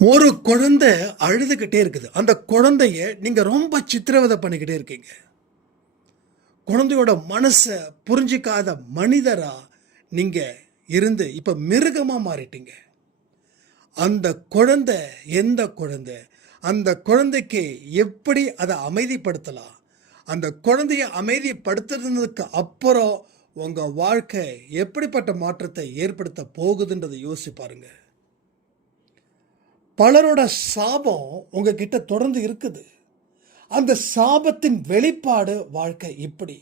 ஒரு குழந்தை அழுதுகிட்டே இருக்குது. அந்த குழந்தைய நீங்க ரொம்ப சித்திரவதை பண்ணிக்கிட்டே இருக்கீங்க. குழந்தையோட மனசை புரிஞ்சிக்காத மனிதரா நீங்க இருந்து இப்ப மிருகமா மாறிட்டீங்க. அந்த குழந்தை எந்த குழந்தை? அந்த குழந்தைக்கு எப்படி அதை அமைதிப்படுத்தலாம்? அந்த குழந்தைய அமைதிப்படுத்துறதுக்கு அப்புறம் உங்க வாழ்க்கை எப்படிப்பட்ட மாற்றத்தை ஏற்படுத்த போகுதுன்றதை யோசிச்சு பாருங்க. பலரோட சாபம் உங்ககிட்ட தொடர்ந்து இருக்குது. அந்த சாபத்தின் வெளிப்பாடு வாழ்க்கை இப்படி.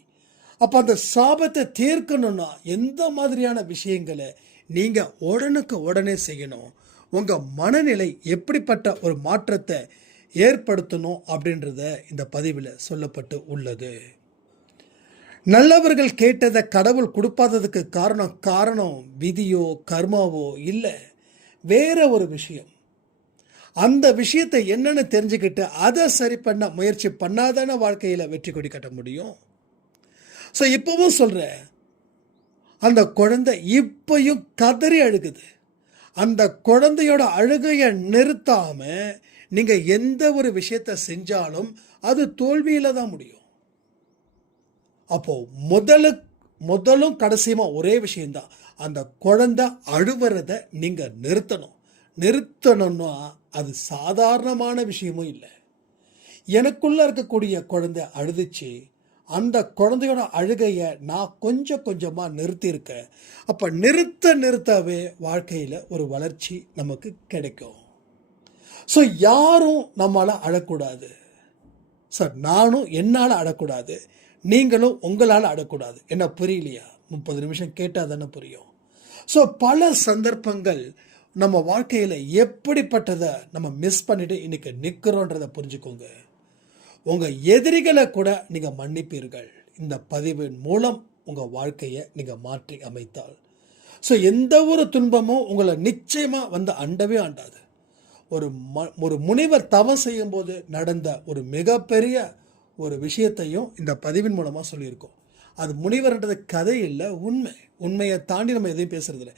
அப்போ அந்த சாபத்தை தீர்க்கணும்னா எந்த மாதிரியான விஷயங்களை நீங்கள் உடனுக்கு உடனே செய்யணும்? உங்கள் மனநிலை எப்படிப்பட்ட ஒரு மாற்றத்தை ஏற்படுத்தணும் அப்படின்றத இந்த பதிவில் சொல்லப்பட்டு உள்ளது. நல்லவர்கள் கேட்டதை கடவுள் கொடுப்பாததுக்கு காரணம் விதியோ கர்மாவோ இல்லை, வேற ஒரு விஷயம். அந்த விஷயத்தை என்னன்னு தெரிஞ்சுக்கிட்டு அதை சரி பண்ண முயற்சி பண்ணாதான வாழ்க்கையில் வெற்றி கொடி கட்ட முடியும். ஸோ இப்பவும் சொல்கிறேன், அந்த குழந்தை இப்பயும் கதறி அழுகுது. அந்த குழந்தையோட அழுகையை நிறுத்தாம நீங்கள் எந்த ஒரு விஷயத்தை செஞ்சாலும் அது தோல்வியில் தான் முடியும். அப்போ முதலும் கடைசியுமா ஒரே விஷயம்தான், அந்த குழந்தை அழுவுறதை நீங்கள் நிறுத்தணும்னா அது சாதாரணமான விஷயமும் இல்லை. எனக்குள்ள இருக்கக்கூடிய குழந்தை அழுதுச்சு, அந்த குழந்தையோட அழுகையை நான் கொஞ்சம் கொஞ்சமாக நிறுத்தியிருக்கேன். அப்போ நிறுத்தவே வாழ்க்கையில் ஒரு வளர்ச்சி நமக்கு கிடைக்கும். ஸோ யாரும் நம்மளால் அழக்கூடாது சார். நானும் என்னால் அழக்கூடாது, நீங்களும் உங்களால் அழக்கூடாது. என்ன புரியலையா? 30 நிமிஷம் கேட்டால் தானே புரியும். ஸோ பல சந்தர்ப்பங்கள் நம்ம வாழ்க்கையில் எப்படிப்பட்டதை நம்ம மிஸ் பண்ணிட்டு இன்னைக்கு நிற்கிறோன்றதை புரிஞ்சுக்கோங்க. உங்கள் எதிரிகளை கூட நீங்கள் மன்னிப்பீர்கள் இந்த பதிவின் மூலம் உங்கள் வாழ்க்கையை நீங்கள் மாற்றி அமைத்தால். ஸோ எந்த ஒரு துன்பமும் உங்களை நிச்சயமாக வந்து அண்டவே ஆண்டாது. ஒரு முனிவர் தவம் செய்யும்போது நடந்த ஒரு மிகப்பெரிய ஒரு விஷயத்தையும் இந்த பதிவின் மூலமாக சொல்லியிருக்கோம். அது முனிவர்ன்றது கதை இல்லை, உண்மையை தாண்டி நம்ம எதையும் பேசுறது இல்லை.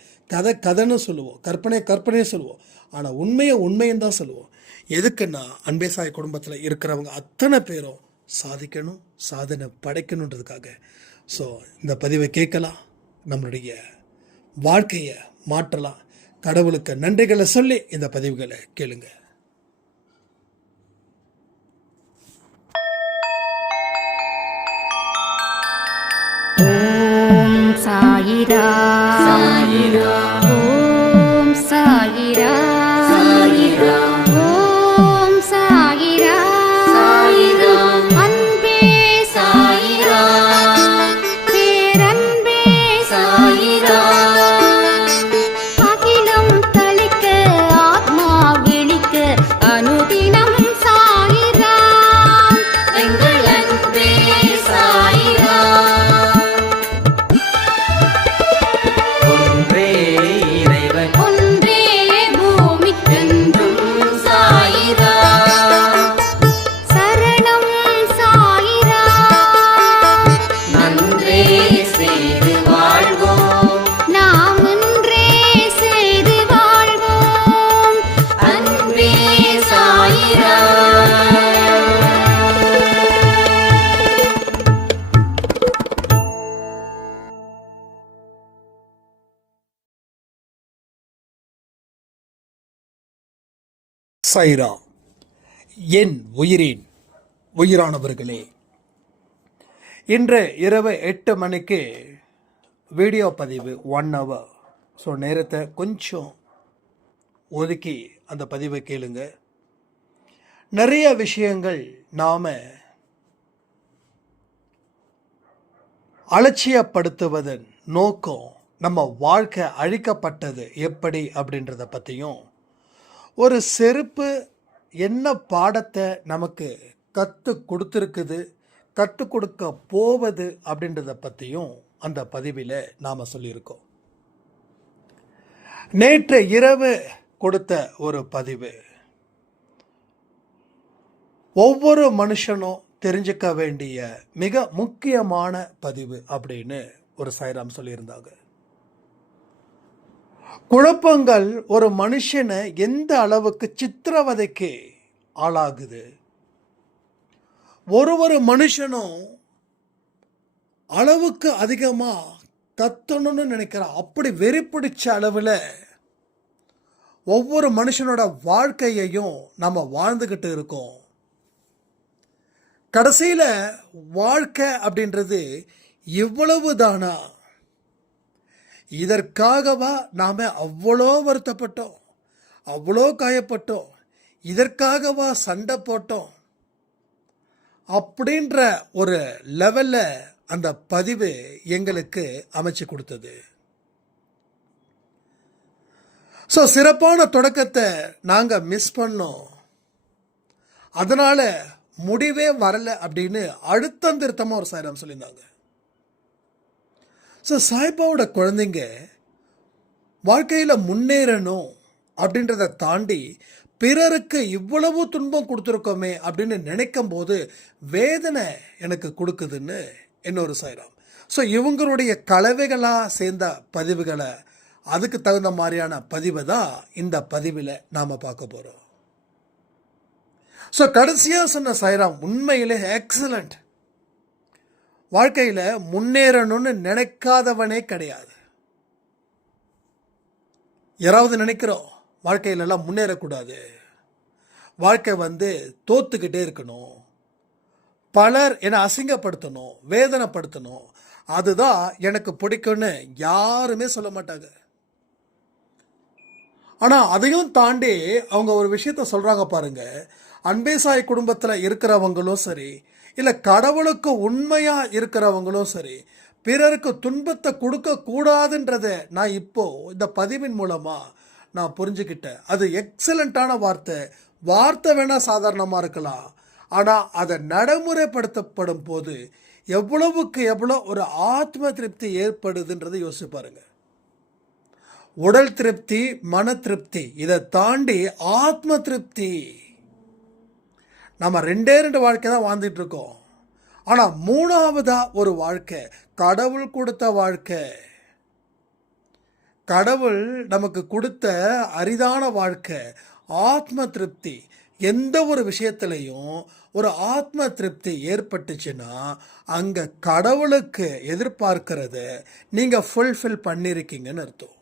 கதைன்னு சொல்லுவோம், கற்பனையை சொல்லுவோம், ஆனால் உண்மைன்னு தான் சொல்லுவோம். எதுக்குன்னா அன்பே சாய் குடும்பத்தில் இருக்கிறவங்க அத்தனை பேரும் சாதிக்கணும், சாதனை படைக்கணுன்றதுக்காக. ஸோ இந்த பதிவை கேட்கலாம், நம்மளுடைய வாழ்க்கையை மாற்றலாம். கடவுளுக்கு நன்றிகளை சொல்லி இந்த பதிவுகளை கேளுங்க. ஓம் சாயிரா சாயிரா, ஓம் சாயிரா சாயிரா, ஓம் சாயிரா சாயிரா, அன்பே சாயிரா, பேரன்பே சாயிரா, அகிலம் தளிக்க ஆத்மா விழிக்க அனுதினம் சாயிரா, எங்கள் அன்பே சாயிரா. சாயிரா. என் உயிரானவர்களே, இன்று இரவு 8 மணிக்கு வீடியோ பதிவு 1 hour. ஸோ நேரத்தை கொஞ்சம் ஒதுக்கி அந்த பதிவை கேளுங்க. நிறைய விஷயங்கள் நாம் அலட்சியப்படுத்துவதன் நோக்கம் நம்ம வாழ்க்கை அழிக்கப்பட்டது எப்படி அப்படின்றத பற்றியும், ஒரு செருப்பு என்ன பாடத்தை நமக்கு கற்றுக் கொடுக்க போவது அப்படின்றத பற்றியும் அந்த பதிவில் நாம் சொல்லியிருக்கோம். நேற்று இரவு கொடுத்த ஒரு பதிவு, ஒவ்வொரு மனுஷனும் தெரிஞ்சுக்க வேண்டிய மிக முக்கியமான பதிவு அப்படின்னு ஒரு சாய்ராம் சொல்லியிருந்தாங்க. குழப்பங்கள் ஒரு மனுஷனை எந்த அளவுக்கு சித்திரவதைக்கு ஆளாகுது. ஒரு மனுஷனும் அளவுக்கு அதிகமாக கத்தணும்னு நினைக்கிறான். அப்படி வெறி பிடிச்ச அளவில் ஒவ்வொரு மனுஷனோட வாழ்க்கையையும் நம்ம வாழ்ந்துக்கிட்டு இருக்கோம். கடைசியில் வாழ்க்கை அப்படின்றது இவ்வளவு தானா? இதற்காகவா நாம் அவ்வளோ வருத்தப்பட்டோம், அவ்வளோ காயப்பட்டோம், இதற்காகவா சண்டை போட்டோம் அப்படின்ற ஒரு லெவலில் அந்த பதிவு எங்களுக்கு அமைச்சு கொடுத்தது. ஸோ சிறப்பான தொடக்கத்தை நாங்கள் மிஸ் பண்ணோம், அதனால் முடிவே வரலை அப்படின்னு அழுத்தம் திருத்தமாக ஒரு சாய்ராம் சொல்லியிருந்தாங்க. ஸோ சாய்பாவோட குழந்தைங்க வாழ்க்கையில் முன்னேறணும் அப்படின்றத தாண்டி பிறருக்கு இவ்வளவு துன்பம் கொடுத்துருக்கோமே அப்படின்னு நினைக்கும் போது வேதனை எனக்கு கொடுக்குதுன்னு இன்னொரு சாய்ராம். ஸோ இவங்களுடைய கலவைகளாக சேர்ந்த பதிவுகளை, அதுக்கு தகுந்த மாதிரியான பதிவை தான் இந்த பதிவில் நாம் பார்க்க போகிறோம். ஸோ கடைசியாக சொன்ன சாய்ராம் உண்மையிலே எக்ஸலண்ட். வாழ்க்கையில் முன்னேறணும்னு நினைக்காதவனே கிடையாது. யாராவது நினைக்கிறோம் வாழ்க்கையிலலாம் முன்னேறக்கூடாது, வாழ்க்கை தோத்துக்கிட்டே இருக்கணும், பலர் என்னை அசிங்கப்படுத்தணும், வேதனைப்படுத்தணும், அதுதான் எனக்கு பிடிக்கும்னு யாருமே சொல்ல மாட்டாங்க. ஆனால் அதையும் தாண்டி அவங்க ஒரு விஷயத்த சொல்கிறாங்க பாருங்க. அன்பேசாய் குடும்பத்தில் இருக்கிறவங்களும் சரி, இல்லை கடவுளுக்கு உண்மையாக இருக்கிறவங்களும் சரி, பிறருக்கு துன்பத்தை கொடுக்கக்கூடாதுன்றதை நான் இப்போது இந்த பதிவின் மூலமாக நான் புரிஞ்சுக்கிட்டேன். அது எக்ஸலண்ட்டான வார்த்தை வேணால் சாதாரணமாக இருக்கலாம், ஆனால் அதை நடைமுறைப்படுத்தப்படும் போது எவ்வளவுக்கு எவ்வளோ ஒரு ஆத்ம திருப்தி ஏற்படுதுன்றதை யோசிச்சு பாருங்க. உடல் திருப்தி, மன திருப்தி, இதை தாண்டி ஆத்ம திருப்தி. நம்ம ரெண்டு வாழ்க்கை தான் வாழ்ந்துட்டு இருக்கோம். ஆனால் மூணாவதா ஒரு வாழ்க்கை, கடவுள் கொடுத்த வாழ்க்கை, கடவுள் நமக்கு கொடுத்த அரிதான வாழ்க்கை, ஆத்ம திருப்தி. எந்த ஒரு விஷயத்திலையும் ஒரு ஆத்ம திருப்தி ஏற்பட்டுச்சுன்னா அங்கே கடவுளுக்கு எதிர்பார்க்கிறத நீங்கள் ஃபுல்ஃபில் பண்ணியிருக்கீங்கன்னு அர்த்தம்.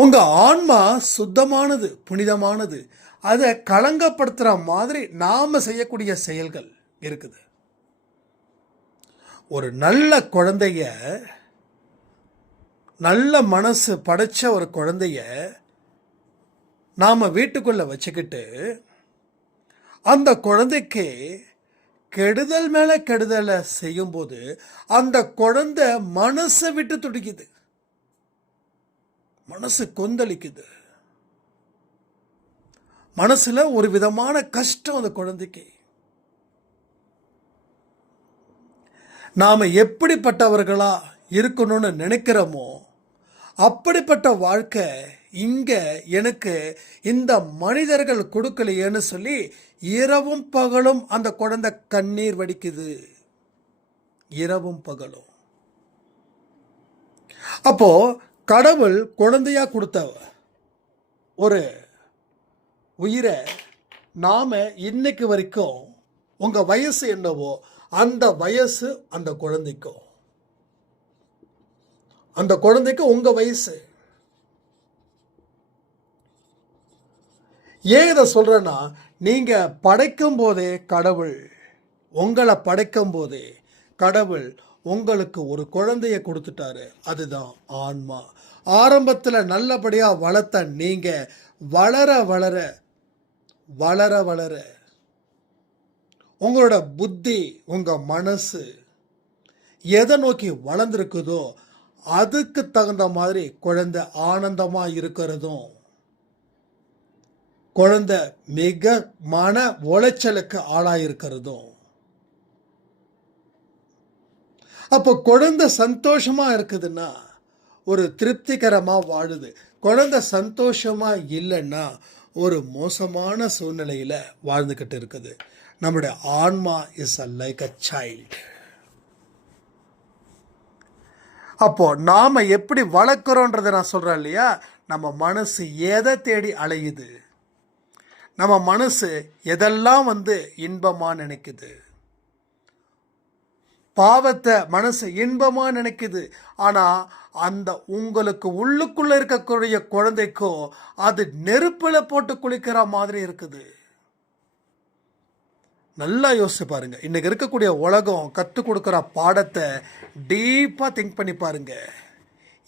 உங்கள் ஆன்மா சுத்தமானது, புனிதமானது. அதை களங்கப்படுத்துகிற மாதிரி நாம் செய்யக்கூடிய செயல்கள் இருக்குது. ஒரு நல்ல குழந்தைய, நல்ல மனசு படைச்ச ஒரு குழந்தைய நாம் வீட்டுக்குள்ளே வச்சுக்கிட்டு அந்த குழந்தைக்கு கெடுதல் மேலே கெடுதலை செய்யும்போது அந்த குழந்தை மனசை விட்டு துடிக்குது, மனசு கொந்தளிக்குது, மனசுல ஒரு விதமான கஷ்டம் அந்த குழந்தைக்கு. நாம எப்படிப்பட்டவர்களா இருக்கணும்னு நினைக்கிறோமோ அப்படிப்பட்ட வாழ்க்கை இங்க எனக்கு இந்த மனிதர்கள் கொடுக்கலையேன்னு சொல்லி இரவும் பகலும் அந்த குழந்தை கண்ணீர் வடிக்குது, இரவும் பகலும். அப்போ கடவுள் குழந்தையா கொடுத்த ஒரு உயிரை நாம இன்னைக்கு வரைக்கும், உங்க வயசு என்னவோ அந்த வயசு அந்த குழந்தைக்கும், அந்த குழந்தைக்கு உங்க வயசு. ஏன் இதை சொல்றேன்னா, நீங்க படைக்கும் போதே கடவுள், உங்களை படைக்கும் போதே கடவுள் உங்களுக்கு ஒரு குழந்தைய கொடுத்துட்டாரு, அதுதான் ஆன்மா. ஆரம்பத்தில் நல்லபடியா வளர்த்த நீங்க வளர வளர வளர வளர உங்களோட புத்தி, உங்க மனசு எதை நோக்கி வளர்ந்துருக்குதோ அதுக்கு தகுந்த மாதிரி குழந்தை ஆனந்தமா இருக்கிறதும், குழந்தை மிக மன உளைச்சலுக்கு ஆளாயிருக்கிறதும். அப்போ குழந்தை சந்தோஷமா இருக்குதுன்னா ஒரு திருப்திகரமா வாழுது. குழந்தை சந்தோஷமா இல்லைன்னா ஒரு மோசமான சூழ்நிலையில வாழ்ந்துகிட்டு இருக்குது. நம்முடைய ஆன்மா இஸ் லைக் அ சைல்டு. அப்போது நாம் எப்படி வளர்க்குறோன்றதை நான் சொல்கிறேன் இல்லையா, நம்ம மனசு எதை தேடி அலையுது, நம்ம மனசு எதெல்லாம் இன்பமாக நினைக்குது. பாவத்தை மனசு இன்பமாக நினைக்குது. ஆனால் அந்த உங்களுக்கு உள்ளுக்குள்ளே இருக்கக்கூடிய குழந்தைக்கோ அது நெருப்பில் போட்டு குளிக்கிற மாதிரி இருக்குது. நல்லா யோசிச்சு பாருங்க. இன்னைக்கு இருக்கக்கூடிய உலகம் கற்றுக் கொடுக்குற பாடத்தை டீப்பாக திங்க் பண்ணி பாருங்க.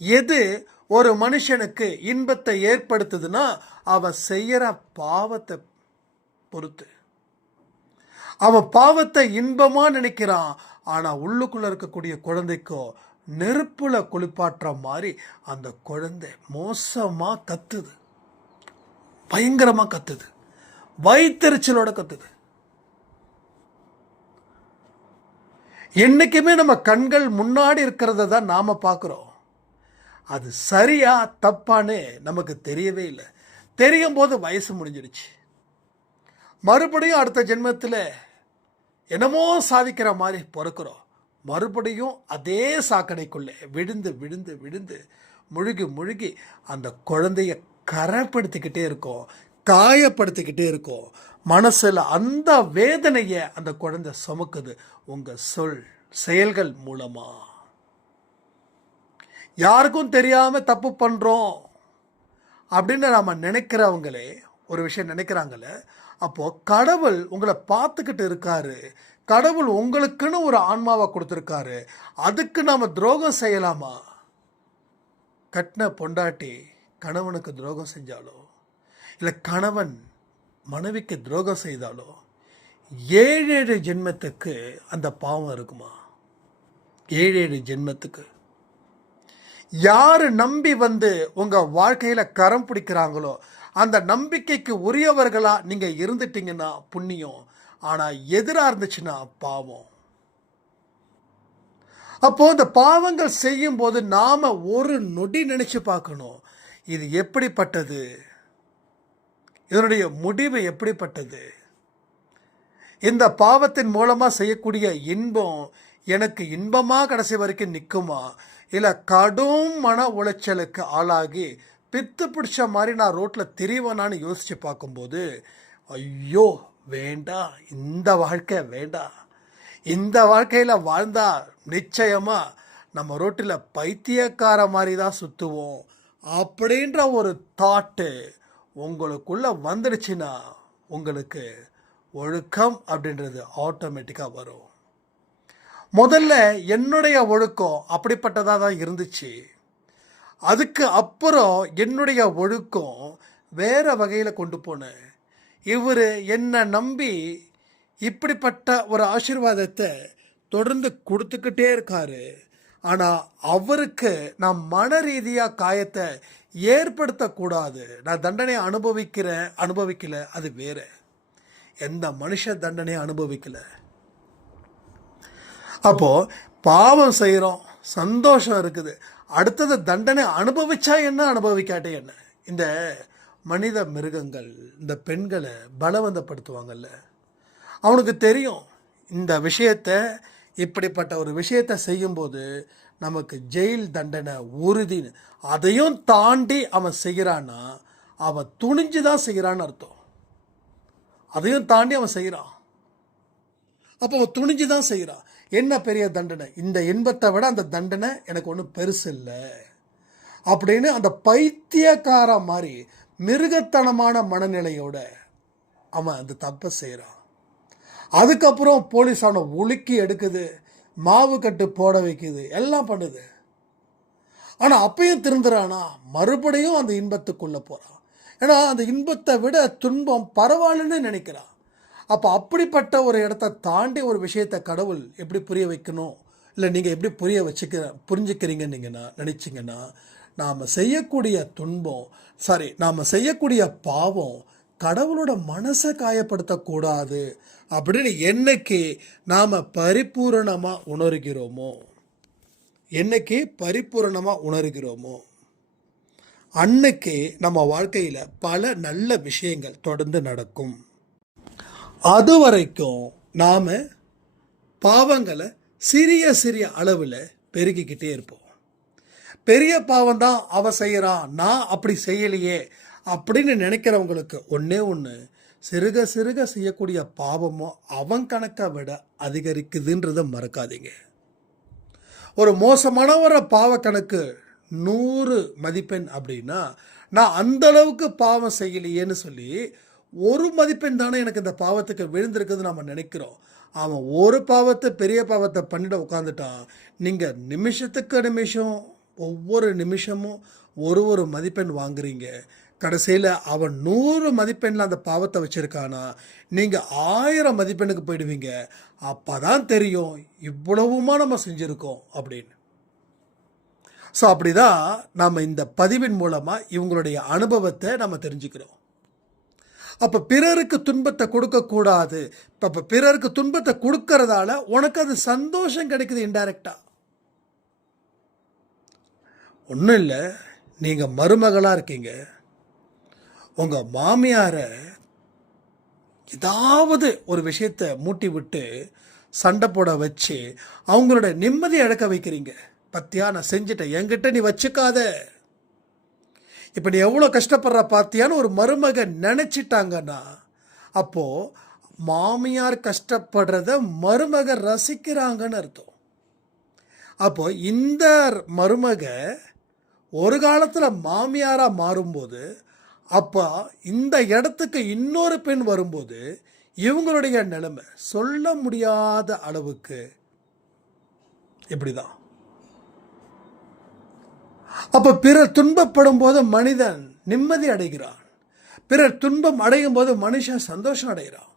எது ஒரு மனுஷனுக்கு இன்பத்தை ஏற்படுத்துதுன்னா அவன் செய்கிற பாவத்தை பொறுத்து. அவன் பாவத்தை இன்பமாக நினைக்கிறான். ஆனால் உள்ளுக்குள்ளே இருக்கக்கூடிய குழந்தைக்கோ நெருப்புல குளிப்பாட்டுற மாதிரி அந்த குழந்தை மோசமாக கத்துது, பயங்கரமாக கத்துது, வயிற்றெரிச்சலோட கத்துது. என்னைக்குமே நம்ம கண்கள் முன்னாடி இருக்கிறத தான் நாம் பார்க்குறோம். அது சரியா தப்பான்னு நமக்கு தெரியவே இல்லை. தெரியும் போது வயசு முடிஞ்சிடுச்சு. மறுபடியும் அடுத்த ஜென்மத்தில் என்னமோ சாதிக்கிற மாதிரி பிறக்கிறோம். மறுபடியும் அதே சாக்கடைக்குள்ளே விழுந்து விழுந்து விழுந்து முழுகி முழுகி அந்த குழந்தைய கரைப்படுத்திக்கிட்டே இருக்கோம், காயப்படுத்திக்கிட்டே இருக்கோம். மனசில் அந்த வேதனையை அந்த குழந்தை சுமக்குது உங்கள் செயல்கள் மூலமாக. யாருக்கும் தெரியாமல் தப்பு பண்ணுறோம் அப்படின்னு நாம் நினைக்கிறவங்களே ஒரு விஷயம் நினைக்கிறாங்களே, அப்போது கடவுள் உங்களை பார்த்துக்கிட்டு இருக்காரு. கடவுள் உங்களுக்குன்னு ஒரு ஆன்மாவை கொடுத்துருக்காரு. அதுக்கு நாம் துரோகம் செய்யலாமா? கட்டின பொண்டாட்டி கணவனுக்கு துரோகம் செஞ்சாலோ, இல்லை கணவன் மனைவிக்கு துரோகம் செய்தாலோ 7 ஜென்மத்துக்கு அந்த பாவம் இருக்குமா? 7 ஜென்மத்துக்கு. யார் நம்பி உங்கள் வாழ்க்கையில் கரம் பிடிக்கிறாங்களோ அந்த நம்பிக்கைக்கு உரியவர்களாக நீங்கள் இருந்துட்டீங்கன்னா புண்ணியம். ஆனால் எதிராக இருந்துச்சுன்னா பாவம். அப்போது இந்த பாவங்கள் செய்யும்போது நாம் ஒரு நொடி நினச்சி பார்க்கணும், இது எப்படிப்பட்டது, இதனுடைய முடிவு எப்படிப்பட்டது. இந்த பாவத்தின் மூலமாக செய்யக்கூடிய இன்பம் எனக்கு இன்பமாக கடைசி வரைக்கும் நிற்குமா, இல்லை கடும் மன உளைச்சலுக்கு ஆளாகி பித்து பிடிச்ச மாதிரி நான் ரோட்டில் திரிவேனான்னு யோசித்து பார்க்கும்போது ஐயோ வேண்டாம், இந்த வாழ்க்கை வேண்டாம். இந்த வாழ்க்கையில் வாழ்ந்தால் நிச்சயமாக நம்ம ரோட்டில் பைத்தியக்கார மாதிரி தான் சுற்றுவோம் அப்படின்ற ஒரு தாட்டு உங்களுக்குள்ளே வந்துடுச்சுன்னா உங்களுக்கு ஒழுக்கம் அப்படின்றது ஆட்டோமேட்டிக்காக வரும். முதல்ல என்னுடைய ஒழுக்கம் அப்படிப்பட்டதாக தான் இருந்துச்சு. அதுக்கு அப்புறம் என்னுடைய ஒழுக்கம் வேறு வகையில் கொண்டு போனேன். இவர் என்னை நம்பி இப்படிப்பட்ட ஒரு ஆசீர்வாதத்தை தொடர்ந்து கொடுத்துக்கிட்டே இருக்காரு. ஆனால் அவருக்கு நான் மன ரீதியாக காயத்தை ஏற்படுத்தக்கூடாது. நான் தண்டனையை அனுபவிக்கலை, அது வேறு. எந்த மனுஷ தண்டனையை அனுபவிக்கலை. அப்போது பாவம் செய்கிறோம், சந்தோஷம் இருக்குது. அடுத்தது தண்டனை அனுபவிச்சா என்ன, அனுபவிக்காட்டே என்ன. இந்த மனித மிருகங்கள் இந்த பெண்களை பலவந்தப்படுத்துவாங்கல்ல, அவனுக்கு தெரியும் இந்த விஷயத்தை, இப்படிப்பட்ட ஒரு விஷயத்தை செய்யும்போது நமக்கு ஜெயில் தண்டனை உறுதின்னு. அதையும் தாண்டி அவன் செய்கிறான்னா அவன் துணிஞ்சு தான் செய்கிறான்னு அர்த்தம். அதையும் தாண்டி அவன் செய்கிறான், அப்போ அவன் துணிஞ்சு தான் செய்கிறான். என்ன பெரிய தண்டனை, இந்த இன்பத்தை விட அந்த தண்டனை எனக்கு ஒன்றும் பெருசு இல்லை அப்படின்னு அந்த பைத்தியக்கார மாதிரி மிருகத்தனமான மனநிலையோட அவன் அந்த தப்பை செய்கிறான். அதுக்கப்புறம் போலீஸ் அவனை உலுக்கி எடுக்குது, மாவு கட்டு போட வைக்குது, எல்லாம் பண்ணுது. ஆனால் அப்பயும் திருந்துறானா, மறுபடியும் அந்த இன்பத்துக்குள்ளே போகிறான். ஏன்னா அந்த இன்பத்தை விட துன்பம் பரவாயில்லன்னு நினைக்கிறான். அப்போ அப்படிப்பட்ட ஒரு இடத்த தாண்டி ஒரு விஷயத்தை கடவுள் எப்படி புரிய வைக்கணும், இல்லை நீங்கள் எப்படி புரிஞ்சுக்கிறீங்கன்னீங்கன்னா நினச்சிங்கன்னா, நாம் செய்யக்கூடிய நாம் செய்யக்கூடிய பாவம் கடவுளோட மனசை காயப்படுத்தக்கூடாது அப்படின்னு என்னைக்கு நாம் பரிபூரணமாக உணர்கிறோமோ அன்னைக்கு நம்ம வாழ்க்கையில் பல நல்ல விஷயங்கள் தொடர்ந்து நடக்கும். அது வரைக்கும் நாம் பாவங்களை சிறிய அளவில் பெருக்கிக்கிட்டே இருப்போம். பெரிய பாவம் தான் அவ செய்கிறான், நான் அப்படி செய்யலையே அப்படின்னு நினைக்கிறவங்களுக்கு ஒன்றே ஒன்று, சிறுக சிறுக செய்யக்கூடிய பாவமும் அவன் கணக்கை விட அதிகரிக்குதுன்றதை மறக்காதீங்க. ஒரு மோசமானவர பாவ கணக்கு 100 மதிப்பெண் அப்படின்னா, நான் அந்த அளவுக்கு பாவம் செய்யலையேன்னு சொல்லி 1 மதிப்பெண் தானே எனக்கு இந்த பாவத்துக்கு விழுந்திருக்குது நம்ம நினைக்கிறோம். அவன் ஒரு பாவத்தை பெரிய பாவத்தை பண்ணிட உட்காந்துட்டான். நீங்கள் நிமிஷத்துக்கு நிமிஷம் ஒவ்வொரு நிமிஷமும் ஒரு மதிப்பெண் வாங்குறீங்க. கடைசியில் அவன் 100 மதிப்பெண்ணில் அந்த பாவத்தை வச்சுருக்கானா, நீங்கள் 1000 மதிப்பெண்ணுக்கு போயிடுவீங்க. அப்போ தான் தெரியும் இவ்வளவுமா நம்ம செஞ்சுருக்கோம் அப்படின்னு. ஸோ அப்படி தான் நம்ம இந்த பதிவின் மூலமாக இவங்களுடைய அனுபவத்தை நம்ம தெரிஞ்சுக்கிறோம். அப்போ பிறருக்கு துன்பத்தை கொடுக்கக்கூடாது. இப்போ பிறருக்கு துன்பத்தை கொடுக்கறதால உனக்கு அது சந்தோஷம் கிடைக்குது இன்டைரக்டாக. ஒன்றும் இல்லை, நீங்கள் மருமகளாக இருக்கீங்க, உங்கள் மாமியாரை ஏதாவது ஒரு விஷயத்தை மூட்டி விட்டு சண்டை போட வச்சு அவங்களோட நிம்மதியை இழக்க வைக்கிறீங்க. பத்தியா, நான் செஞ்சுட்டேன், என்கிட்ட நீ வச்சுக்காத, இப்போ நீ எவ்வளோ கஷ்டப்படுற பார்த்தியான்னு ஒரு மருமக நினச்சிட்டாங்கன்னா, அப்போது மாமியார் கஷ்டப்படுறத மருமக ரசிக்கிறாங்கன்னு அர்த்தம். அப்போது இந்த மருமக ஒரு காலத்தில் மாமியாராக மாறும்போது, அப்போ இந்த இடத்துக்கு இன்னொரு பெண் வரும்போது இவங்களுடைய நிலைமை சொல்ல முடியாத அளவுக்கு இப்படி தான். அப்போ பிறர் துன்பப்படும் போது மனிதன் நிம்மதி அடைகிறான், பிறர் துன்பம் அடையும் போது மனுஷன் சந்தோஷம் அடைகிறான்,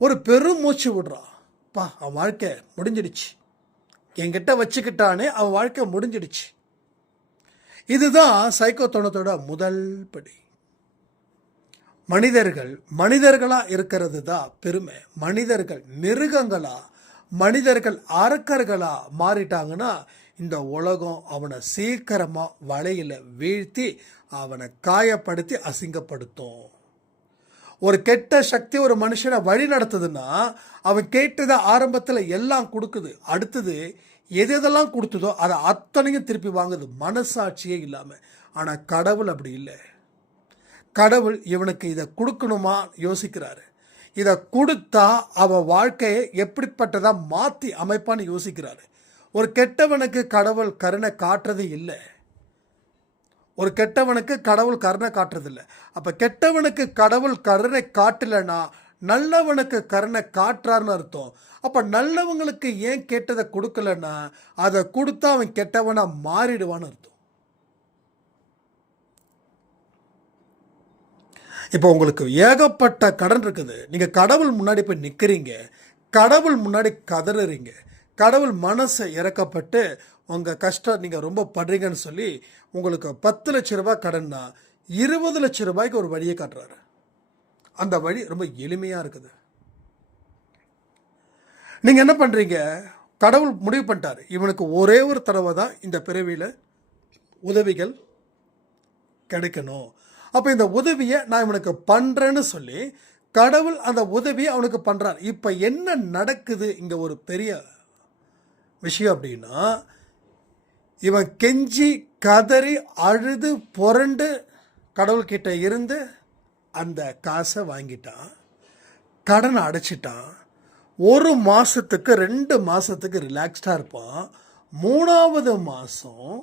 ஒரு பெரும் மூச்சு விடுறான். அவன் வாழ்க்கை முடிஞ்சிடுச்சு, என்கிட்ட வச்சுக்கிட்டானே அவன் வாழ்க்கை முடிஞ்சிடுச்சு. இதுதான் சைக்கோத்தனத்தோட முதல் படி. மனிதர்களாக இருக்கிறது தான் பெருமை. மனிதர்கள் மிருகங்களா, மனிதர்கள் அரக்கர்களா மாறிட்டாங்கன்னா இந்த உலகம் அவனை சீக்கிரமாக வலையில் வீழ்த்தி அவனை காயப்படுத்தி அசிங்கப்படுத்தும். ஒரு கெட்ட சக்தி ஒரு மனுஷனை வழி நடத்துதுன்னா அவன் கேட்டதை ஆரம்பத்தில் எல்லாம் கொடுக்குது, அடுத்தது எதெல்லாம் கொடுத்ததோ அதை அத்தனையும் திருப்பி வாங்குது, மனசாட்சியே இல்லாமல். ஆனால் கடவுள் அப்படி இல்லை. கடவுள் இவனுக்கு இதை கொடுக்கணுமா யோசிக்கிறாரு. இதை கொடுத்தா அவன் வாழ்க்கையை எப்படிப்பட்டதாக மாற்றி அமைப்பான்னு யோசிக்கிறாரு. ஒரு கெட்டவனுக்கு கடவுள் கருணை காட்டுறது இல்லை, ஒரு கெட்டவனுக்கு கடவுள் கருணை காட்டுறதில்லை. அப்போ கெட்டவனுக்கு கடவுள் கருணை காட்டலைன்னா நல்லவனுக்கு கருணை காட்டுறாருன்னு அர்த்தம். அப்போ நல்லவங்களுக்கு ஏன் கெட்டதை கொடுக்கலன்னா அதை கொடுத்தா அவன் கெட்டவனா மாறிடுவான்னு அர்த்தம். இப்போ உங்களுக்கு ஏகப்பட்ட கடன் இருக்குது, நீங்கள் கடவுள் முன்னாடி போய் நிற்கிறீங்க, கடவுள் முன்னாடி கதறுறீங்க, கடவுள் மனசை இறக்கப்பட்டு உங்கள் கஷ்டம் நீங்கள் ரொம்ப படுறீங்கன்னு சொல்லி உங்களுக்கு 10 லட்ச ரூபாய் கடன்னா 20 லட்ச ரூபாய்க்கு ஒரு வழியை காட்டுறாரு. அந்த வழி ரொம்ப எளிமையாக இருக்குது. நீங்கள் என்ன பண்ணுறீங்க, கடவுள் முடிவு பண்ணிட்டார் இவனுக்கு ஒரே ஒரு தடவை தான் இந்த பிறவியில் உதவிகள் கிடைக்கணும், அப்போ இந்த உதவியை நான் இவனுக்கு பண்ணுறேன்னு சொல்லி கடவுள் அந்த உதவியை அவனுக்கு பண்ணுறார். இப்போ என்ன நடக்குது இங்கே ஒரு பெரிய விஷயம் அப்படின்னா, இவன் கெஞ்சி கதறி அழுது புரண்டு கடவுள்கிட்ட இருந்து அந்த காசை வாங்கிட்டான், கடனை அடைச்சிட்டான். 1 மாதத்துக்கு 2 மாதத்துக்கு ரிலாக்ஸ்டாக இருப்பான். 3வது மாதம்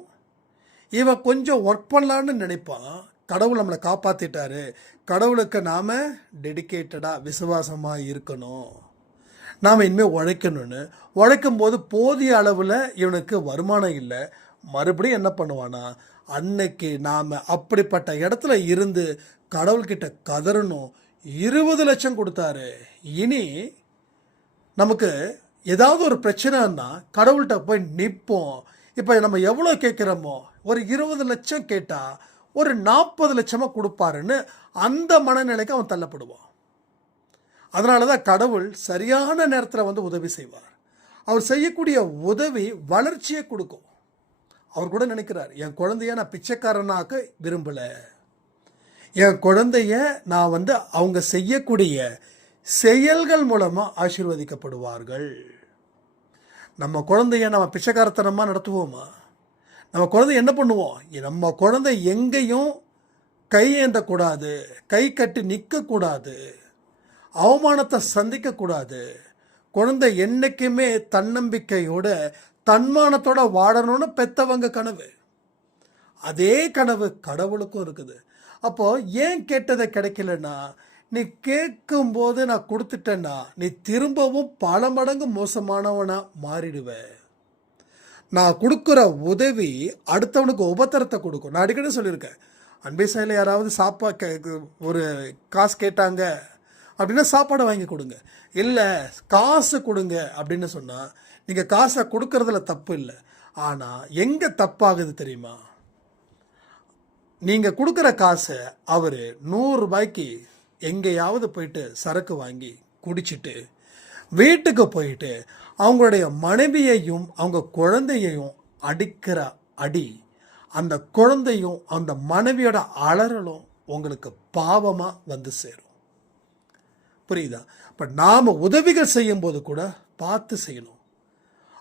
இவன் கொஞ்சம் ஒர்க் பண்ணலான்னு நினைப்பான். கடவுள் நம்மளை காப்பாற்றிட்டாரு, கடவுளுக்கு நாம் டெடிக்கேட்டடாக விசுவாசமாக இருக்கணும், நாம் இனிமேல் உழைக்கணும்னு உழைக்கும்போது போதிய அளவில் இவனுக்கு வருமானம் இல்லை. மறுபடியும் என்ன பண்ணுவானா, அன்னைக்கு நாம் அப்படிப்பட்ட இடத்துல இருந்து கடவுள்கிட்ட கதறணும். 20 லட்சம் கொடுத்தாரு, இனி நமக்கு ஏதாவது ஒரு பிரச்சனைன்னா கடவுள்கிட்ட போய் நிற்போம். இப்போ நம்ம எவ்வளோ கேட்குறோமோ, ஒரு 20 லட்சம் கேட்டால் ஒரு 40 லட்சமாக கொடுப்பாருன்னு அந்த மனநிலைக்கு அவன் தள்ளப்படுவான். அதனால தான் கடவுள் சரியான நேரத்தில் வந்து உதவி செய்வார். அவர் செய்யக்கூடிய உதவி வளர்ச்சியை கொடுக்கும். அவர் கூட நினைக்கிறார், என் குழந்தைய நான் பிச்சைக்காரனாக்க விரும்பலை, என் குழந்தைய நான் வந்து அவங்க செய்யக்கூடிய செயல்கள் மூலமாக ஆசீர்வதிக்கப்படுவார்கள். நம்ம குழந்தைய நம்ம பிச்சைக்காரத்தனமாக நடத்துவோமா? நம்ம குழந்தை என்ன பண்ணுவோம், நம்ம குழந்தை எங்கேயும் கை ஏந்தக்கூடாது, கை கட்டி நிற்கக்கூடாது, அவமானத்தை சந்திக்கக்கூடாது. குழந்தை என்றைக்குமே தன்னம்பிக்கையோட தன்மானத்தோட வாழணும்னு பெத்தவங்க கனவு. அதே கனவு கடவுளுக்கும் இருக்குது. அப்போ ஏன் கேட்டதை கிடைக்கலன்னா, நீ கேட்கும்போது நான் கொடுத்துட்டேன்னா நீ திரும்பவும் பல மடங்கு மோசமானவனா மாறிடுவ. நான் கொடுக்குற உதவி அடுத்தவனுக்கு உபத்திரத்தை கொடுக்கும். நான் அடிக்கடி சொல்லியிருக்கேன், அன்பே சாயில் யாராவது ஒரு காசு கேட்டாங்க அப்படின்னா சாப்பாடை வாங்கி கொடுங்க, இல்லை காசு கொடுங்க அப்படின்னு சொன்னால் நீங்கள் காசை கொடுக்கறதுல தப்பு இல்லை. ஆனால் எங்கே தப்பாகுது தெரியுமா, நீங்கள் கொடுக்குற காசை அவர் 100 ரூபாய்க்கு எங்கேயாவது போயிட்டு சரக்கு வாங்கி குடிச்சிட்டு வீட்டுக்கு போயிட்டு அவங்களுடைய மனைவியையும் அவங்க குழந்தையையும் அடிக்கிற அடி, அந்த குழந்தையும் அந்த மனைவியோட அலறலும் உங்களுக்கு பாவமாக வந்து சேரும். புரியுதா? இப்போ நாம் உதவிகள் செய்யும்போது கூட பார்த்து செய்யணும்.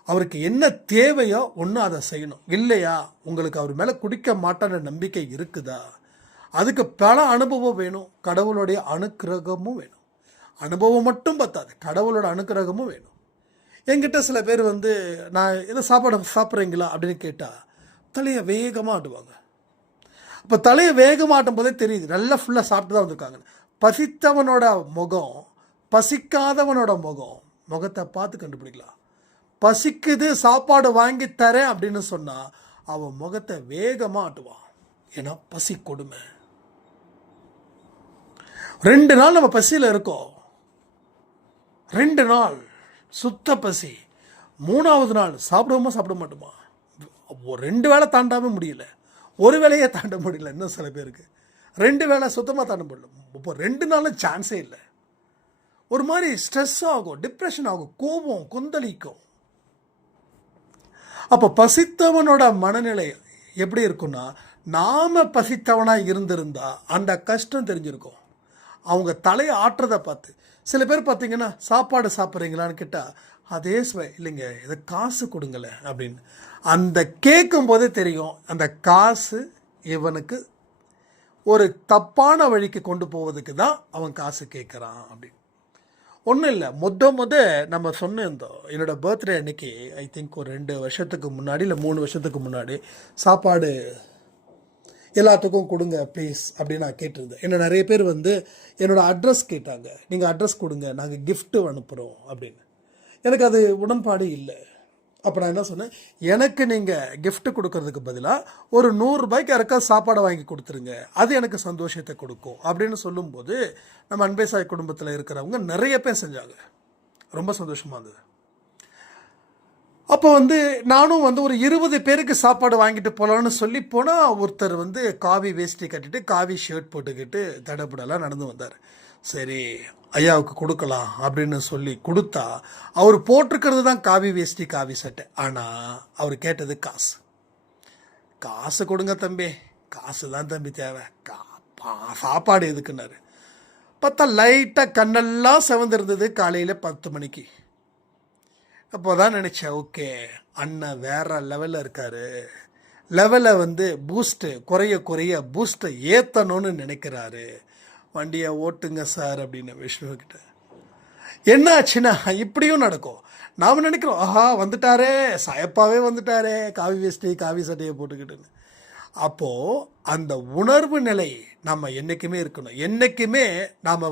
அவருக்கு என்ன தேவையோ ஒன்று அதை செய்யணும். இல்லையா, உங்களுக்கு அவர் மேலே குடிக்க மாட்டான நம்பிக்கை இருக்குதா, அதுக்கு பல அனுபவம் வேணும், கடவுளுடைய அனுக்கிரகமும் வேணும். அனுபவம் மட்டும் பத்தாது, கடவுளோட அனுக்கிரகமும் வேணும். என்கிட்ட சில பேர் நான் எதை சாப்பிட்றீங்களா அப்படின்னு கேட்டால் தலையை வேகமாக ஆட்டுவாங்க. அப்போ தலையை வேகமாக ஆட்டும் போதே தெரியுது நல்லா ஃபுல்லாக சாப்பிட்டு தான் வந்திருக்காங்க. பசித்தவனோட முகம் பசிக்காதவனோட முகத்தை பார்த்து கண்டுபிடிக்கலாம். பசிக்குது சாப்பாடு வாங்கி தரேன் அப்படின்னு சொன்னால் அவன் முகத்தை வேகமாக ஆட்டுவான். ஏன்னா பசி கொடுமை. 2 நாள் நம்ம பசியில் இருக்கோம், 2 நாள் சுத்த பசி, 3ஆவது நாள் சாப்பிட மாட்டோமா, 2 வேளை தாண்டாம முடியல, 1 வேளையே தாண்ட முடியல. இன்னும் சில பேருக்கு 2 வேளை சுத்தமாக தாண்ட முடியல. இப்போ 2 நாளும் சான்ஸே இல்லை. ஒரு மாதிரி ஸ்ட்ரெஸ் ஆகும், டிப்ரெஷன் ஆகும், கோபம் கொந்தளிக்கும். அப்போ பசித்தவனோட மனநிலை எப்படி இருக்குன்னா, நாம் பசித்தவனாக இருந்திருந்தா அந்த கஷ்டம் தெரிஞ்சிருக்கும். அவங்க தலையை ஆட்டுறதை பார்த்து சில பேர் பார்த்தீங்கன்னா சாப்பாடு சாப்பிட்றீங்களான்னு கேட்டால் அதே இல்லைங்க இதை காசு கொடுங்களேன் அப்படின்னு. அந்த கேட்கும் போதே தெரியும் அந்த காசு இவனுக்கு ஒரு தப்பான வழிக்கு கொண்டு போவதுக்கு தான் அவன் காசு கேட்குறான் அப்படின்னு. ஒன்றும் இல்லை, நம்ம சொன்னிருந்தோம் என்னோடய பர்த்டே அன்னைக்கு ஐ திங்க் ஒரு 2 வருஷத்துக்கு முன்னாடி இல்லை 3 வருஷத்துக்கு முன்னாடி சாப்பாடு எல்லாத்துக்கும் கொடுங்க ப்ளீஸ் அப்படின்னு நான் கேட்டிருந்தேன். என்ன நிறைய பேர் என்னோடய அட்ரஸ் கேட்டாங்க, நீங்கள் அட்ரஸ் கொடுங்க நாங்கள் கிஃப்ட்டு அனுப்புகிறோம் அப்படின்னு. எனக்கு அது உடன்பாடு இல்லை. அப்போ நான் என்ன சொன்னேன், எனக்கு நீங்கள் gift கொடுக்கறதுக்கு பதிலாக ஒரு 100 ரூபாய்க்கு யாருக்காவது சாப்பாடை வாங்கி கொடுத்துருங்க, அது எனக்கு சந்தோஷத்தை கொடுக்கும் அப்படின்னு சொல்லும்போது நம்ம அன்பே சாய் குடும்பத்தில் இருக்கிறவங்க நிறைய பேர் செஞ்சாங்க. ரொம்ப சந்தோஷமாக இருந்தது. அப்போ நானும் ஒரு 20 பேருக்கு சாப்பாடு வாங்கிட்டு போகலான்னு சொல்லி போனால் ஒருத்தர் காவி வேஷ்டி கட்டிட்டு காவி ஷர்ட் போட்டுக்கிட்டு தடப்படலாம் நடந்து வந்தார். சரி ஐயாவுக்கு கொடுக்கலாம் அப்படின்னு சொல்லி கொடுத்தா அவர் போட்டிருக்கிறது தான் காவி வேஷ்டி காவி சட்டை. ஆனால் அவர் கேட்டது காசு கொடுங்க தம்பி, காசு தான் தம்பி தேவை, சாப்பாடு எதுக்குன்னாரு. பார்த்தா லைட்டாக கண்ணெல்லாம் செவந்திருந்தது காலையில் 10 மணிக்கு. அப்போ தான் நினச்சேன், ஓகே அண்ணன் வேறு லெவலில் இருக்கார், லெவலை பூஸ்ட்டு குறைய பூஸ்ட்டை ஏற்றணும்னு நினைக்கிறாரு, வண்டியை ஓட்டுங்க சார் அப்படின்னு விஷ்ணுக்கிட்ட. என்ன ஆச்சுன்னா இப்படியும் நடக்கும். நாம் நினைக்கிறோம், ஆஹா வந்துட்டாரே சாயப்பாவே வந்துட்டாரே காவி வேஷ்டி காவி சட்டையை போட்டுக்கிட்டுன்னு. அப்போது அந்த உணர்வு நிலை நம்ம என்றைக்குமே இருக்கணும். என்றைக்குமே நாம்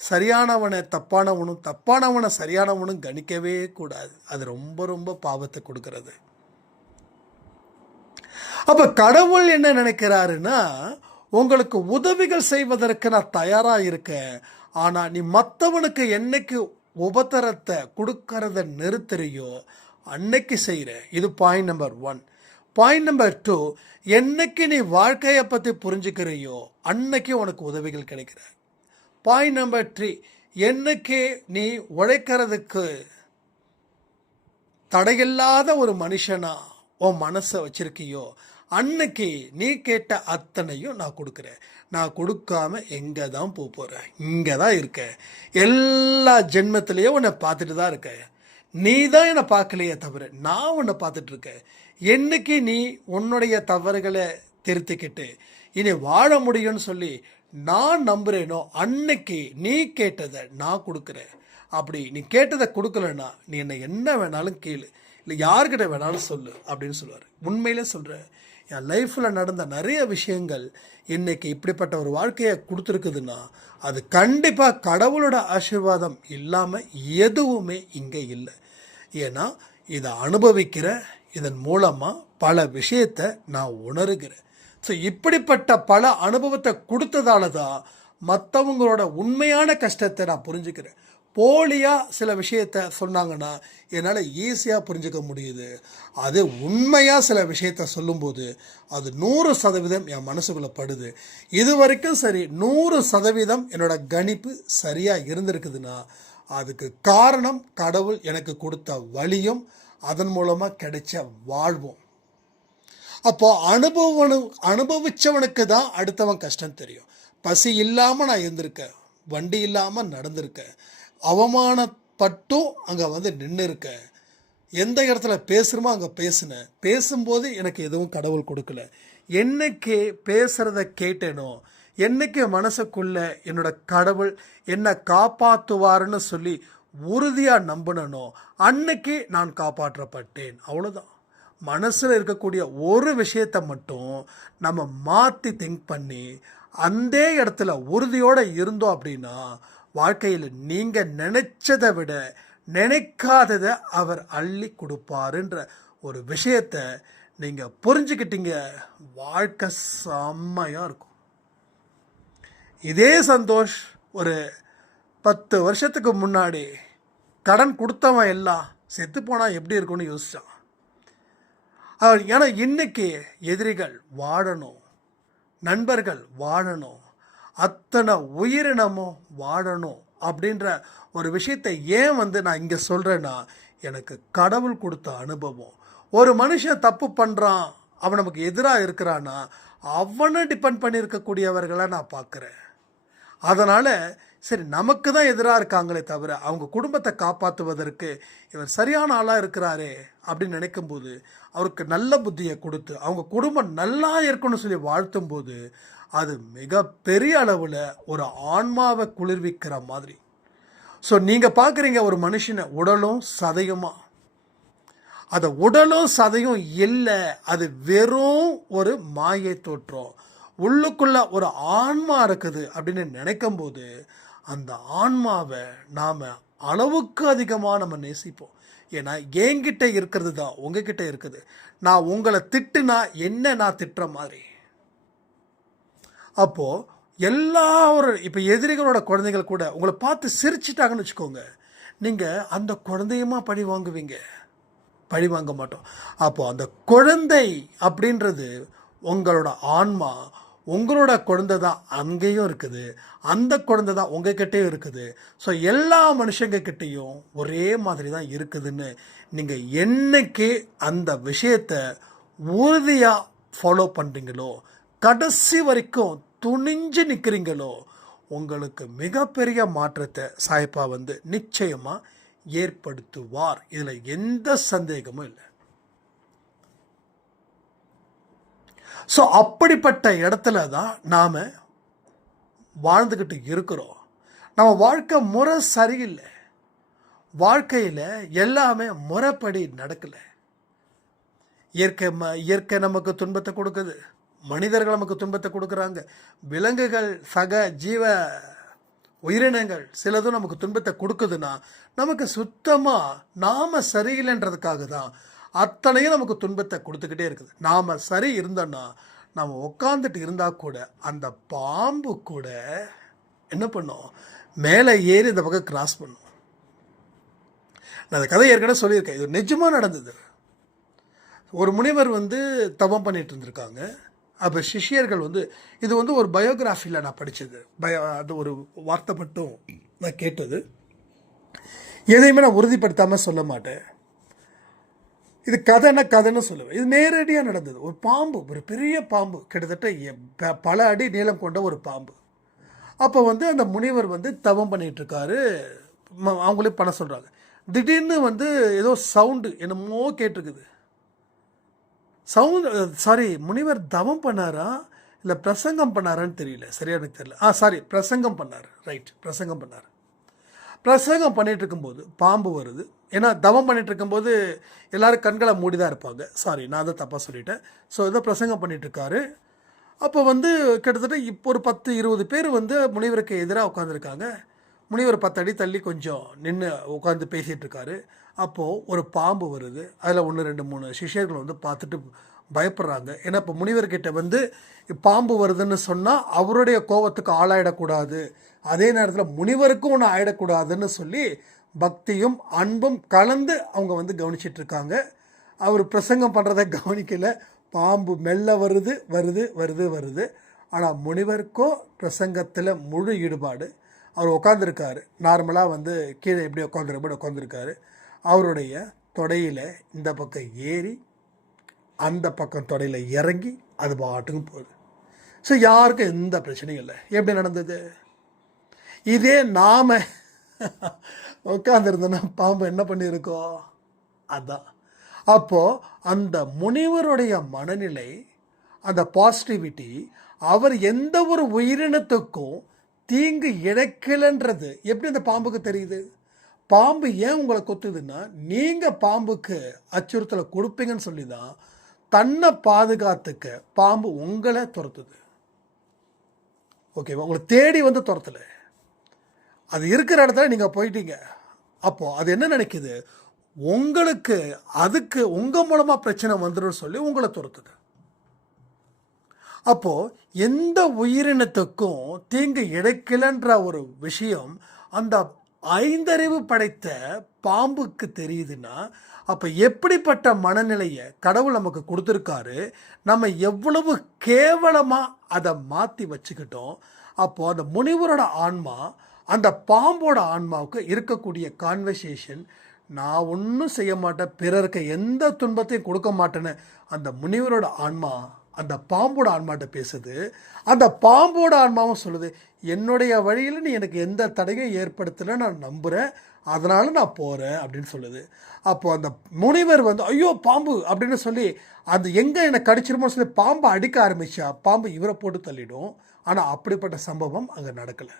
சரியானவனை தப்பானவனும் தப்பானவனை சரியானவனும் கணிக்கவே கூடாது. அது ரொம்ப ரொம்ப பாவத்தை கொடுக்கறது. அப்போ கடவுள் என்ன நினைக்கிறாருன்னா, உங்களுக்கு உதவிகள் செய்வதற்கு நான் தயாராக இருக்கேன், ஆனால் நீ மற்றவனுக்கு என்னைக்கு உபத்திரத்தை கொடுக்கறத நிறுத்துறியோ அன்னைக்கு செய்கிற. இது பாயிண்ட் நம்பர் 1. பாயிண்ட் நம்பர் 2, என்னைக்கு நீ வாழ்க்கையை பற்றி புரிஞ்சுக்கிறையோ அன்னைக்கு உனக்கு உதவிகள் கிடைக்கிற. பாயிண்ட் நம்பர் 3, என்னைக்கு நீ உழைக்கிறதுக்கு தடையில்லாத ஒரு மனுஷனா உன் மனசை வச்சிருக்கியோ அன்னைக்கு நீ கேட்ட அத்தனையும் நான் கொடுக்குறேன். நான் கொடுக்காம எங்கே தான் போகிறேன், இங்கே தான் இருக்கேன். எல்லா ஜென்மத்திலையும் உன்னை பார்த்துட்டு தான் இருக்கேன். நீ தான் என்னை பார்க்கலையே தவிர நான் உன்னை பார்த்துட்ருக்கேன். என்னைக்கு நீ உன்னுடைய தவறுகளை திருத்திக்கிட்டு இனி வாழ முடியும்னு சொல்லி நான் நம்புகிறேனோ அன்னைக்கு நீ கேட்டதை நான் கொடுக்குறேன். அப்படி நீ கேட்டதை கொடுக்கலன்னா நீ என்னை என்ன வேணாலும் கேளு, இல்லை யார்கிட்ட வேணாலும் சொல்லு அப்படின்னு சொல்லுவார். உண்மையிலே சொல்கிறேன், என் லைஃப்பில் நடந்த நிறைய விஷயங்கள் இன்னைக்கு இப்படிப்பட்ட ஒரு வாழ்க்கையை கொடுத்துருக்குதுன்னா அது கண்டிப்பாக கடவுளோட ஆசீர்வாதம் இல்லாமல் எதுவுமே இங்கே இல்லை. ஏன்னா இதை அனுபவிக்கிற, இதன் மூலமாக பல விஷயத்தை நான் உணர்கிறேன். ஸோ இப்படிப்பட்ட பல அனுபவத்தை கொடுத்ததால தான் மற்றவங்களோட உண்மையான கஷ்டத்தை நான் புரிஞ்சுக்கிறேன். போலியாக சில விஷயத்த சொன்னாங்கன்னா என்னால் ஈஸியாக புரிஞ்சுக்க முடியுது. அது உண்மையாக சில விஷயத்த சொல்லும்போது அது 100% என் மனசுக்குள்ளே படுது. இது வரைக்கும் சரி 100% என்னோட கணிப்பு சரியாக இருந்திருக்குதுன்னா அதுக்கு காரணம் கடவுள் எனக்கு கொடுத்த வழியும் அதன் மூலமாக கிடைச்ச வாழ்வும். அப்போ அனுபவிச்சவனுக்கு தான் அடுத்தவன் கஷ்டம் தெரியும். பசி இல்லாமல் நான் இருந்திருக்கேன், வண்டி இல்லாமல் நடந்திருக்கேன், அவமானப்பட்டும் அங்கே நின்று இருக்கேன், எந்த இடத்துல பேசுகிறோமோ அங்கே பேசினேன், பேசும்போது எனக்கு எதுவும் கடவுள் கொடுக்கல. என்னைக்கு பேசுகிறத கேட்டேனோ, என்னைக்கு மனசுக்குள்ள என்னோட கடவுள் என்னை காப்பாற்றுவாருன்னு சொல்லி உறுதியாக நம்பினனோ அன்னைக்கு நான் காப்பாற்றப்பட்டேன். அவ்வளோதான். மனசில் இருக்கக்கூடிய ஒரு விஷயத்தை மட்டும் நம்ம மாற்றி திங்க் பண்ணி அந்த இடத்துல உறுதியோடு இருந்தோம் அப்படின்னா வாழ்க்கையில் நீங்கள் நினைச்சதை விட நினைக்காததை அவர் அள்ளி கொடுப்பாருன்ற ஒரு விஷயத்தை நீங்கள் புரிஞ்சுக்கிட்டீங்க. வாழ்க்கை செம்மையாக இருக்கும். இதே சந்தோஷ் ஒரு 10 வருஷத்துக்கு முன்னாடி கடன் கொடுத்தவன் எல்லாம் செத்து போனால் எப்படி இருக்கும்னு யோசித்தான். ஏன்னா இன்னைக்கு எதிரிகள் வாழணும், நண்பர்கள் வாழணும், அத்தனை உயிரினமும் வாழணும் அப்படின்ற ஒரு விஷயத்தை ஏன் நான் இங்கே சொல்கிறேன்னா எனக்கு கடவுள் கொடுத்த அனுபவம். ஒரு மனுஷன் தப்பு பண்ணுறான், அவன் நமக்கு எதிராக இருக்கிறான்னா அவனை டிபெண்ட் பண்ணியிருக்கக்கூடியவர்களை நான் பார்க்குறேன். அதனால் சரி நமக்கு தான் எதிராக இருக்காங்களே தவிர அவங்க குடும்பத்தை காப்பாற்றுவதற்கு இவர் சரியான ஆளாக இருக்கிறாரே அப்படின்னு நினைக்கும்போது அவருக்கு நல்ல புத்தியை கொடுத்து அவங்க குடும்பம் நல்லா இருக்கணும்னு சொல்லி வாழ்த்தும் போது அது மிக பெரிய அளவில் ஒரு ஆன்மாவை குளிர்விக்கிற மாதிரி. ஸோ நீங்கள் பார்க்குறீங்க ஒரு மனுஷனை உடலும் சதையுமா, அது உடலும் சதையும் இல்லை, அது வெறும் ஒரு மாயை தோற்றம். உள்ளுக்குள்ள ஒரு ஆன்மா இருக்குது அப்படின்னு நினைக்கும் போது அந்த ஆன்மாவை நாம் அளவுக்கு அதிகமாக நம்ம நேசிப்போம். ஏன்னா என்கிட்ட இருக்கிறது தான் உங்ககிட்ட இருக்குது. நான் உங்களை திட்டுனா என்ன நான் திட்டுற மாதிரி. அப்போது இப்போ எதிரிகளோட குழந்தைகள் கூட உங்களை பார்த்து சிரிச்சிட்டாங்கன்னு வச்சுக்கோங்க, நீங்கள் அந்த குழந்தையுமா பழி வாங்குவீங்க? பழி வாங்க மாட்டோம். அப்போது அந்த குழந்தை அப்படின்றது உங்களோட ஆன்மா, உங்களோட குழந்தை தான் அங்கேயும் இருக்குது, அந்த குழந்தை தான் உங்ககிட்டயும் இருக்குது. ஸோ எல்லா மனுஷங்கக்கிட்டேயும் ஒரே மாதிரி தான் இருக்குதுன்னு நீங்கள் என்னைக்கு அந்த விஷயத்தை உறுதியாக ஃபாலோ பண்ணுறீங்களோ, கடைசி வரைக்கும் துணிஞ்சு நிற்கிறீங்களோ, உங்களுக்கு மிகப்பெரிய மாற்றத்தை சாய்ப்பா நிச்சயமாக ஏற்படுத்துவார். இதில் எந்த சந்தேகமும் இல்லை. ஸோ அப்படிப்பட்ட இடத்துல தான் நாம் வாழ்ந்துக்கிட்டு இருக்கிறோம். நம்ம வாழ்க்கை முறை சரியில்லை. வாழ்க்கையில் எல்லாமே முறைப்படி நடக்கலை. இயற்கை நமக்கு துன்பத்தை கொடுக்குது, மனிதர்கள் நமக்கு துன்பத்தை கொடுக்குறாங்க, விலங்குகள் சக ஜீவ உயிரினங்கள் சிலதும் நமக்கு துன்பத்தை கொடுக்குதுன்னா நமக்கு சுத்தமாக நாம் சரியில்லைன்றதுக்காக தான் அத்தனையும் நமக்கு துன்பத்தை கொடுத்துக்கிட்டே இருக்குது. நாம் சரி இருந்தோன்னா நாம் உட்காந்துட்டு இருந்தால் கூட அந்த பாம்பு கூட என்ன பண்ணும், மேலே ஏறி இந்த பக்கம் கிராஸ் பண்ணும். நான் அந்த கதை ஏற்கனவே சொல்லியிருக்கேன், இது நிஜமாக நடந்தது. ஒரு முனிவர் தவம் பண்ணிட்டு இருந்திருக்காங்க. அப்போ சிஷ்யர்கள் இது ஒரு பயோகிராஃபியில் நான் படித்தது, அது ஒரு வார்த்தை மட்டும் நான் கேட்டது, எதையுமே நான் உறுதிப்படுத்தாமல் சொல்ல மாட்டேன். இது கதைன்னு சொல்லுவேன். இது நேரடியாக நடந்தது. ஒரு பாம்பு, ஒரு பெரிய பாம்பு, கிட்டத்தட்ட பல அடி நீளம் கொண்ட ஒரு பாம்பு. அப்போ அந்த முனிவர் தவம் பண்ணிகிட்ருக்காரு, அவங்களே பண்ண சொல்கிறாங்க. திடீர்னு ஏதோ சவுண்டு என்னமோ கேட்டிருக்குது. முனிவர் தவம் பண்ணாரா இல்லை பிரசங்கம் பண்ணாரான்னு தெரியல, சரியா எனக்கு தெரியல. பிரசங்கம் பண்ணார். ரைட், பிரசங்கம் பண்ணார். பிரசங்கம் பண்ணிகிட்டு இருக்கும்போது பாம்பு வருது. ஏன்னா தவம் பண்ணிகிட்டு இருக்கும்போது எல்லோரும் கண்களை மூடி தான் இருப்பாங்க. நான் தான் தப்பாக சொல்லிட்டேன். ஏதோ பிரசங்கம் பண்ணிகிட்ருக்காரு. அப்போ கிட்டத்தட்ட இப்போ ஒரு 10-20 பேர் முனிவருக்கு எதிராக உட்காந்துருக்காங்க. முனிவர் 10 அடி தள்ளி கொஞ்சம் நின்று உட்காந்து பேசிகிட்டு இருக்காரு. அப்போது ஒரு பாம்பு வருது. அதில் 1, 2, 3 சிஷ்யர்கள் பார்த்துட்டு பயப்படுறாங்க. ஏன்னா இப்போ முனிவர்கிட்ட பாம்பு வருதுன்னு சொன்னால் அவருடைய கோபத்துக்கு ஆளாயிடக்கூடாது, அதே நேரத்தில் முனிவருக்கும் ஒன்று ஆயிடக்கூடாதுன்னு சொல்லி பக்தியும் அன்பும் கலந்து அவங்க கவனிச்சிட்டு இருக்காங்க. அவர் பிரசங்கம் பண்ணுறதை கவனிக்கலை. பாம்பு மெல்ல வருது வருது வருது வருது. ஆனால் முனிவருக்கோ பிரசங்கத்தில் முழு ஈடுபாடு. அவர் உட்காந்துருக்காரு. நார்மலாக கீழே எப்படி உட்காந்துருக்காரு. அவருடைய தொடையில் இந்த பக்கம் ஏறி அந்த பக்கம் தொடையில் இறங்கி அது பாட்டுக்கும் போகுது. யாருக்கும் எந்த பிரச்சனையும் இல்லை. எப்படி நடந்தது? இதே நாம் உட்காந்துருந்தோன்னா பாம்பு என்ன பண்ணியிருக்கோம்? அதான். அப்போது அந்த முனிவருடைய மனநிலை, அந்த பாசிட்டிவிட்டி, அவர் எந்த ஒரு உயிரினத்துக்கும் தீங்கு இழைக்கலைன்றது எப்படி அந்த பாம்புக்கு தெரியுது? பாம்பு ஏன் உங்களை கொத்துதுன்னா, நீங்கள் பாம்புக்கு அச்சுறுத்தலை கொடுப்பீங்கன்னு சொல்லி தான் தன்னை பாதுகாத்துக்க பாம்பு உங்களை துரத்துது. ஓகேவா? உங்களை தேடி துரத்தலை. அது இருக்கிற இடத்துல நீங்கள் போயிட்டீங்க. அப்போது அது என்ன நினைக்குது? உங்களுக்கு அதுக்கு உங்கள் மூலமாக பிரச்சனை வந்துடும் சொல்லி உங்களை துரத்துது. அப்போது எந்த உயிரினத்துக்கும் தீங்கு இழைக்கலைன்ற ஒரு விஷயம் அந்த 5 அறிவு படைத்த பாம்புக்கு தெரியுதுன்னா, அப்போ எப்படிப்பட்ட மனநிலையை கடவுள் நமக்கு கொடுத்துருக்காரு, நம்ம எவ்வளவு கேவலமாக அதை மாற்றி வச்சுக்கிட்டோம். அப்போது அந்த முனிவரோட ஆன்மா அந்த பாம்போட ஆன்மாவுக்கு இருக்கக்கூடிய கான்வர்சேஷன், நான் ஒன்றும் செய்ய மாட்டேன், பிறருக்கு எந்த துன்பத்தையும் கொடுக்க மாட்டேன்னு அந்த முனிவரோட ஆன்மா அந்த பாம்போட ஆன்மாட்ட பேசுது. அந்த பாம்போட ஆன்மாவும் சொல்லுது, என்னுடைய வழியில் நீ எனக்கு எந்த தடையும் ஏற்படுத்தலை, நான் நம்புகிறேன், அதனால் நான் போகிறேன் அப்படின்னு சொல்லுது. அப்போது அந்த முனிவர் ஐயோ பாம்பு அப்படின்னு சொல்லி அது எங்கே என்னை கடிச்சிருமோன்னு சொல்லி பாம்பை அடிக்க ஆரம்பித்தா பாம்பு இவரை போட்டு தள்ளிடும். ஆனால் அப்படிப்பட்ட சம்பவம் அங்கே நடக்கலை.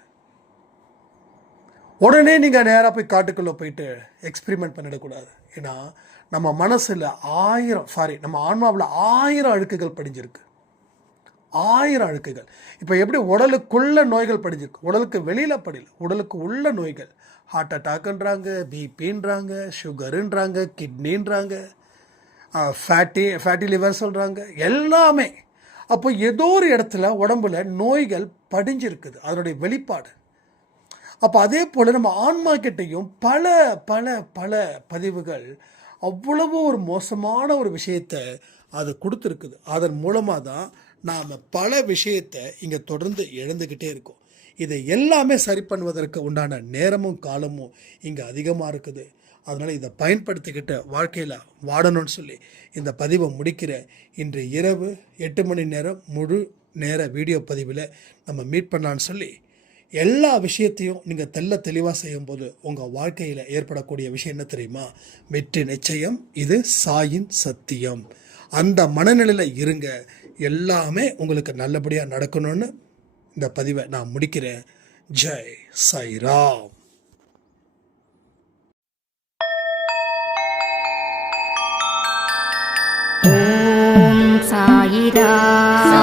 உடனே நீங்கள் நேராக போய் காட்டுக்குள்ளே போயிட்டு எக்ஸ்பிரிமெண்ட் பண்ணிடக்கூடாது. ஏன்னா நம்ம மனசில் நம்ம ஆன்மாவில் 1000 அழுக்குகள் படிஞ்சிருக்கு. 1000 அழுக்குகள். இப்போ எப்படி உடலுக்குள்ள நோய்கள் படிஞ்சிருக்கு, உடலுக்கு வெளியில் படியல, உடலுக்கு உள்ள நோய்கள், ஹார்ட் அட்டாக்குன்றாங்க, பிபின்றாங்க, சுகருன்றாங்க, கிட்னின்றாங்க, ஃபேட்டி லிவர் சொல்கிறாங்க, எல்லாமே. அப்போ ஏதோ ஒரு இடத்துல உடம்புல நோய்கள் படிஞ்சிருக்குது, அதனுடைய வெளிப்பாடு. அப்போ அதே போல் நம்ம ஆன்மா கிட்டையும் பல பல பல பதிவுகள் அவ்வளவு ஒரு மோசமான ஒரு விஷயத்தை அது கொடுத்துருக்குது. அதன் மூலமாக தான் நாம் பல விஷயத்தை இங்கே தொடர்ந்து இழந்துக்கிட்டே இருக்கோம். இதை எல்லாமே சரி பண்ணுவதற்கு உண்டான நேரமும் காலமும் இங்கே அதிகமாக இருக்குது. அதனால் இதை பயன்படுத்திக்கிட்ட வாழ்க்கையில் வாடணும்னு சொல்லி இந்த பதிவை முடிக்கிற. இன்று இரவு 8 மணி நேரம் முழு நேர வீடியோ பதிவில் நம்ம மீட் பண்ணலான்னு சொல்லி, எல்லா விஷயத்தையும் நீங்கள் தெளிவாக செய்யும்போது உங்கள் வாழ்க்கையில் ஏற்படக்கூடிய விஷயம் என்ன தெரியுமா? வெற்றி நிச்சயம். இது சாயின் சத்தியம். அந்த மனநிலையில் இருங்க. எல்லாமே உங்களுக்கு நல்லபடியாக நடக்கணும்னு இந்த பதிவை நான் முடிக்கிறேன். ஜெய் சாய்ராம். ஓம் சாயிராம்.